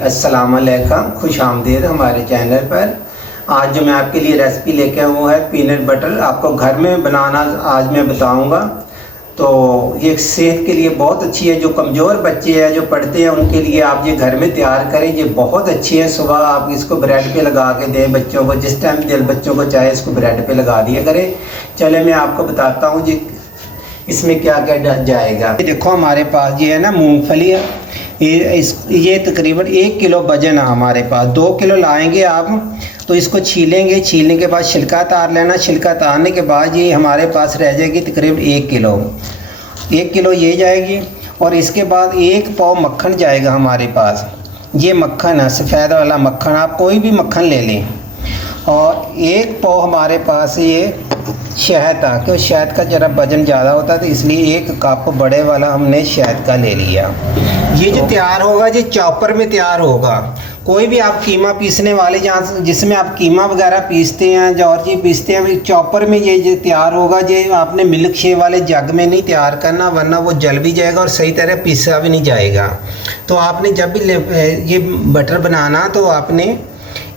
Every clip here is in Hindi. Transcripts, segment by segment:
अस्सलाम वालेकुम, खुश आमदीद हमारे चैनल पर। आज जो मैं आपके लिए रेसिपी लेके आया हूँ है पीनट बटर। आपको घर में बनाना आज मैं बताऊँगा। तो ये सेहत के लिए बहुत अच्छी है। जो कमज़ोर बच्चे हैं जो पढ़ते हैं उनके लिए आप ये घर में तैयार करें। ये बहुत अच्छी है। सुबह आप इसको ब्रेड पे लगा के दें बच्चों को, जिस टाइम दिल बच्चों को चाहे इसको ब्रेड पे लगा दिया करें। चले मैं आपको बताता हूँ जी इसमें क्या क्या जाएगा। देखो हमारे पास ये है ना मूंगफली है। ये तकरीबन 1 किलो वजन है हमारे पास। 2 किलो लाएंगे आप तो इसको छीलेंगे। छीलने के बाद छिलका तार लेना। छिलका तारने के बाद ये हमारे पास रह जाएगी तकरीबन 1 किलो। 1 किलो ये जाएगी। और इसके बाद 1 पाव मक्खन जाएगा हमारे पास। ये मक्खन है, सफ़ेद वाला मक्खन, आप कोई भी मक्खन ले लें। और 1 पाव हमारे पास ये शहद था, क्योंकि शहद का ज़रा वज़न ज़्यादा होता है तो इसलिए 1 कप बड़े वाला हमने शहद का ले लिया। ये जो तैयार होगा ये चॉपर में तैयार होगा। कोई भी आप कीमा पीसने वाले जहाँ जिसमें आप कीमा वगैरह पीसते हैं या और चीज़ पीसते हैं, चॉपर में ये तैयार होगा। ये आपने मिल्क शेक वाले जग में नहीं तैयार करना, वरना वो जल भी जाएगा और सही तरह पीसा भी नहीं जाएगा। तो आपने जब भी ये बटर बनाना तो आपने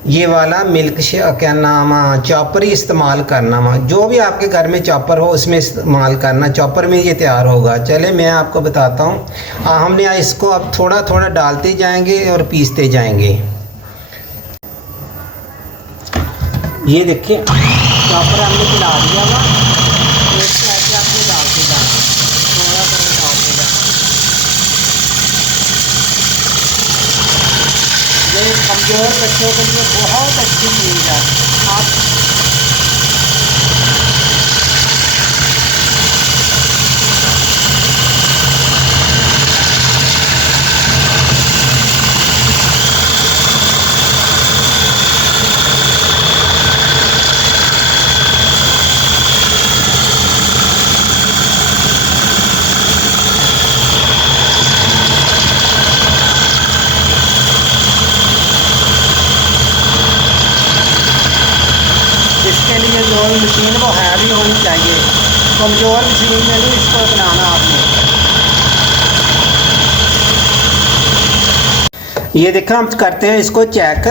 ये वाला मिल्क शेक क्या नाम चॉपर ही इस्तेमाल करना। जो भी आपके घर में चॉपर हो उसमें इस्तेमाल करना। चॉपर में ये तैयार होगा। चले मैं आपको बताता हूँ। हमने इसको अब थोड़ा थोड़ा डालते जाएंगे और पीसते जाएंगे। ये देखिए चॉपर हमने चला दिया हुआ। तो इसको ऐसे आपने डालते जाना, थोड़ा थोड़ा डालते जाना। ये कमज़ोर बच्चों के लिए बहुत अच्छी चीज़ है। आप इसके लिए जो मशीन वो हैवी होनी चाहिए। कमज़ोर मशीन में नहीं इसको बनाना आपने। ये देखो हम करते हैं इसको चेक।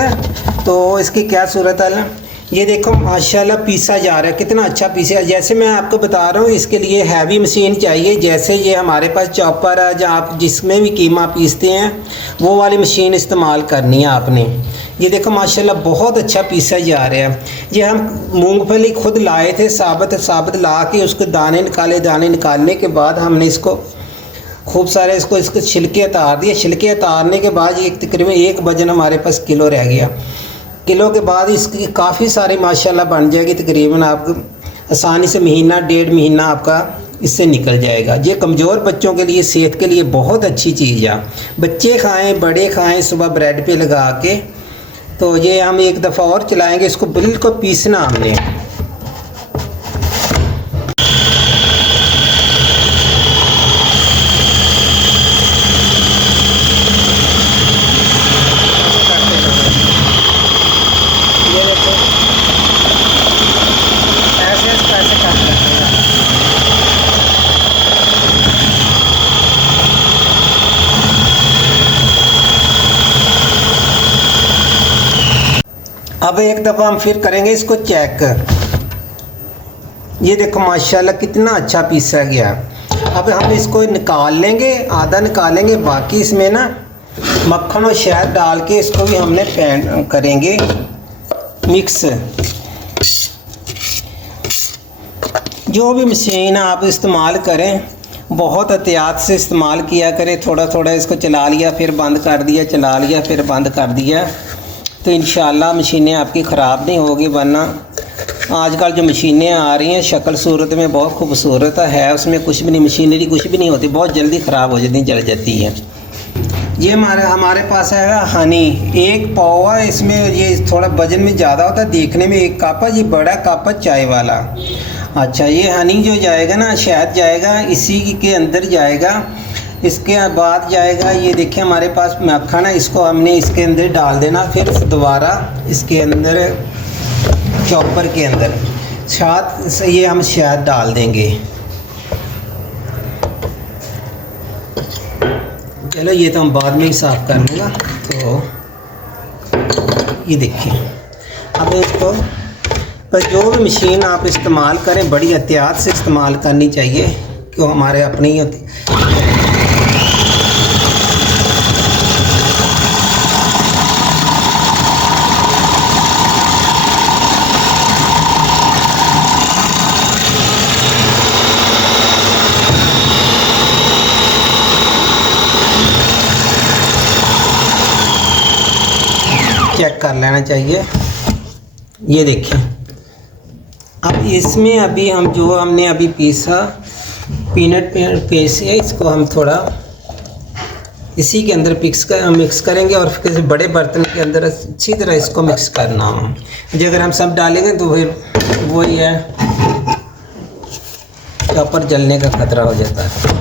तो इसकी क्या सूरत है। ये देखो माशाल्लाह पीसा जा रहा है, कितना अच्छा पीसा। जैसे मैं आपको बता रहा हूँ इसके लिए हैवी मशीन चाहिए। जैसे ये हमारे पास चॉपर है जहाँ आप जिसमें भी कीमा पीसते हैं वो वाली मशीन इस्तेमाल करनी है आपने। ये देखो माशाल्लाह बहुत अच्छा पीसा जा रहा है। ये हम मूंगफली खुद लाए थे साबुत ला के उसके दाने निकाले। दाने निकालने के बाद हमने इसको खूब सारे इसको छिलके उतार दिए। छिलके उतारने के बाद ये तकरीबन 1 वजन हमारे पास किलो रह गया। किलो के बाद इसकी काफ़ी सारी माशाल्लाह बन जाएगी। तकरीबन आपको आसानी से महीना 1.5 महीना आपका इससे निकल जाएगा। ये कमज़ोर बच्चों के लिए सेहत के लिए बहुत अच्छी चीज़ है। बच्चे खाएं बड़े खाएं सुबह ब्रेड पे लगा के। तो ये हम एक दफ़ा और चलाएंगे। इसको बिल्कुल पीसना हमने। ये देखो ऐसे कैसे कर सकते हैं। अब एक दफ़ा हम फिर करेंगे इसको चेक। ये देखो माशाल्लाह कितना अच्छा पीसा गया। अब हम इसको निकाल लेंगे, आधा निकालेंगे, बाकी इसमें ना मक्खन और शहद डाल के इसको भी हमने पैन करेंगे मिक्स। जो भी मशीन आप इस्तेमाल करें बहुत एहतियात से इस्तेमाल किया करें। थोड़ा थोड़ा इसको चला लिया फिर बंद कर दिया, चला लिया फिर बंद कर दिया, तो इंशाल्लाह मशीनें आपकी ख़राब नहीं होगी। वरना आजकल जो मशीनें आ रही हैं शक्ल सूरत में बहुत खूबसूरत है, उसमें कुछ भी नहीं, मशीनरी कुछ भी नहीं होती, बहुत जल्दी ख़राब हो जाती, जल जाती है। ये हमारे पास है हनी। 1 पाव है। इसमें ये थोड़ा वजन में ज़्यादा होता है, देखने में 1 कप है। ये बड़ा कप है चाय वाला। अच्छा ये हनी जो जाएगा ना, शहद जाएगा इसी के अंदर जाएगा। इसके बाद जाएगा ये देखिए हमारे पास मक्खन है, इसको हमने इसके अंदर डाल देना। फिर दोबारा इसके अंदर चॉपर के अंदर साथ से ये हम शहद डाल देंगे। चलो ये तो हम बाद में ही साफ़ कर लूँगा। तो ये देखिए। अब इसको पर जो भी मशीन आप इस्तेमाल करें बड़ी एहतियात से इस्तेमाल करनी चाहिए, क्यों हमारे अपनी ही होती। चेक कर लेना चाहिए। ये देखिए, अब इसमें अभी हम जो हमने अभी पीसा पीनट पेस्ट है, इसको हम थोड़ा इसी के अंदर मिक्स करेंगे और फिर बड़े बर्तन के अंदर अच्छी तरह इसको मिक्स करना है। जो अगर हम सब डालेंगे तो फिर वही है, ऊपर जलने का खतरा हो जाता है।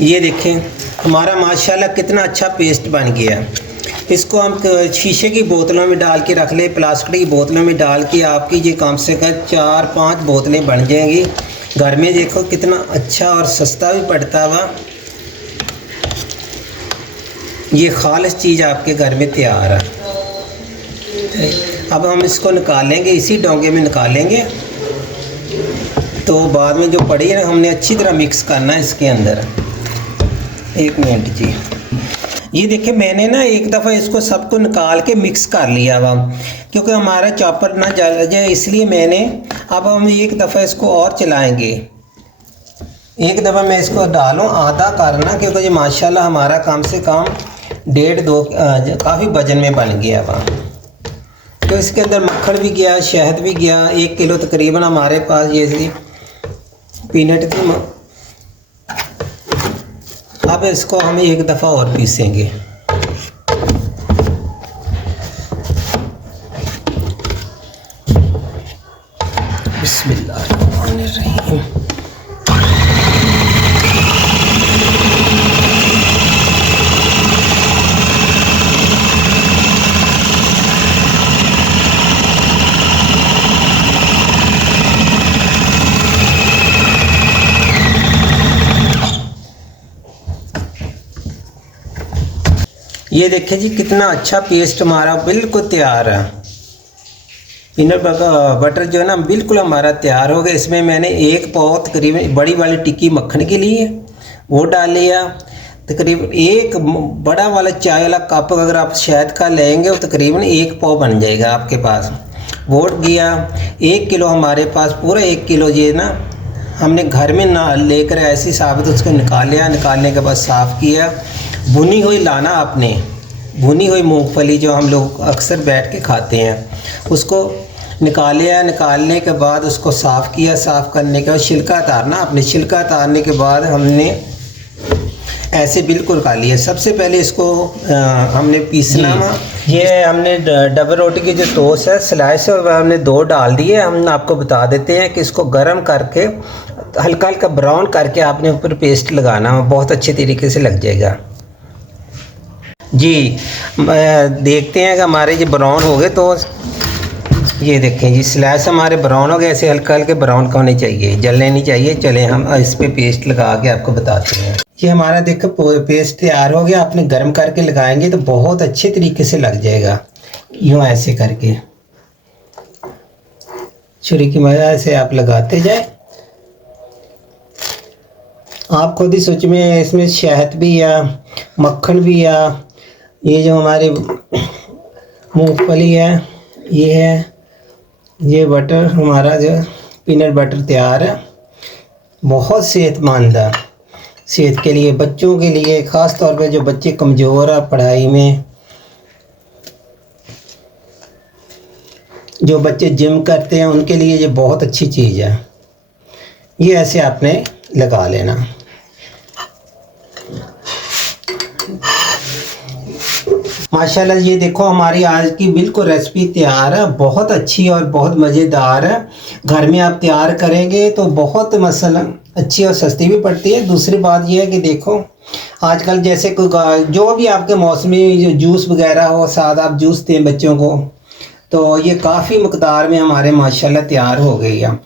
ये देखें हमारा माशाल्लाह कितना अच्छा पेस्ट बन गया। इसको हम शीशे की बोतलों में डाल के रख ले, प्लास्टिक की बोतलों में डाल के आपकी ये कम से कम 4-5 बोतलें बन जाएंगी घर में। देखो कितना अच्छा और सस्ता भी पड़ता हुआ ये खालिस चीज़ आपके घर में तैयार है। अब हम इसको निकालेंगे, इसी डोंगे में निकालेंगे। तो बाद में जो पड़ी है ना, हमने अच्छी तरह मिक्स करना है इसके अंदर। 1 मिनट जी। ये देखिए मैंने ना एक दफ़ा इसको सबको निकाल के मिक्स कर लिया हुआ, क्योंकि हमारा चॉपर ना जल जाए, इसलिए मैंने। अब हम एक दफ़ा इसको और चलाएंगे। एक दफ़ा मैं इसको डालूँ आधा करना, क्योंकि ये माशाल्लाह हमारा कम से कम 1.5-2 काफ़ी वजन में बन गया हुआ। तो इसके अंदर मक्खन भी गया, शहद भी गया। 1 किलो तकरीबन हमारे पास ये पीनट थी। अब इसको हम एक दफ़ा और पीसेंगे। बिस्मिल्लाहिर्रहमानिर्रहीम। ये देखिए जी कितना अच्छा पेस्ट हमारा बिल्कुल तैयार है। पीनट बटर जो है ना बिल्कुल हमारा तैयार हो गया। इसमें मैंने 1 पाव तकरीबन बड़ी वाली टिक्की मक्खन के लिए वो डाल लिया। तकरीबन 1 बड़ा वाला चाय वाला कप अगर आप शहद का लेंगे तो तकरीबन 1 पाव बन जाएगा आपके पास। वो गया 1 किलो हमारे पास, पूरा 1 किलो ये ना हमने घर में ना लेकर ऐसी साबित उसको निकाल लिया। निकालने के बाद साफ़ किया। भुनी हुई लाना आपने, भुनी हुई मूंगफली जो हम लोग अक्सर बैठ के खाते हैं, उसको निकालिया। निकालने के बाद उसको साफ़ किया। साफ़ करने के बाद छिलका उतारना आपने। छिलका उतारने के बाद हमने ऐसे बिल्कुल खा लिया। सबसे पहले इसको हमने पीसना। ये हमने डबल रोटी की जो टोस्ट है स्लाइस है हमने 2 डाल दिए। हम आपको बता देते हैं कि इसको गर्म करके हल्का हल्का ब्राउन करके आपने ऊपर पेस्ट लगाना, बहुत अच्छे तरीके से लग जाएगा जी। देखते हैं कि हमारे ये ब्राउन हो गए। तो ये देखें जी स्लाइस हमारे ब्राउन हो गए। ऐसे हल्का हल्के ब्राउन का होने चाहिए, जलने नहीं चाहिए। चले हम इस पर पेस्ट लगा के आपको बताते हैं। ये हमारा देखो पेस्ट तैयार हो गया। आपने गर्म करके लगाएंगे तो बहुत अच्छे तरीके से लग जाएगा। यूँ ऐसे करके छुरी की मदद से आप लगाते जाए। आप खुद ही सोच में इसमें शहद भी या मक्खन भी या ये जो हमारी मूंगफली है ये है, ये बटर हमारा जो पीनट बटर तैयार है। बहुत सेहतमंद है, सेहत के लिए, बच्चों के लिए, ख़ास तौर पे जो बच्चे कमज़ोर है पढ़ाई में, जो बच्चे जिम करते हैं उनके लिए ये बहुत अच्छी चीज़ है। ये ऐसे आपने लगा लेना। माशाल्लाह ये देखो हमारी आज की बिल्कुल रेसिपी तैयार है, बहुत अच्छी और बहुत मज़ेदार है। घर में आप तैयार करेंगे तो बहुत मसलन अच्छी और सस्ती भी पड़ती है। दूसरी बात ये है कि देखो आजकल जैसे कोई जो भी आपके मौसमी जो जूस वगैरह हो, साथ आप जूस दें बच्चों को, तो ये काफ़ी मकदार में हमारे माशाल्लाह तैयार हो गई है।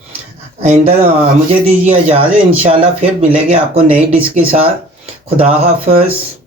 आइंदा मुझे दीजिए इजाज़त, इंशाल्लाह फिर मिलेंगे आपको नई डिश के साथ। खुदा हाफ़िज़।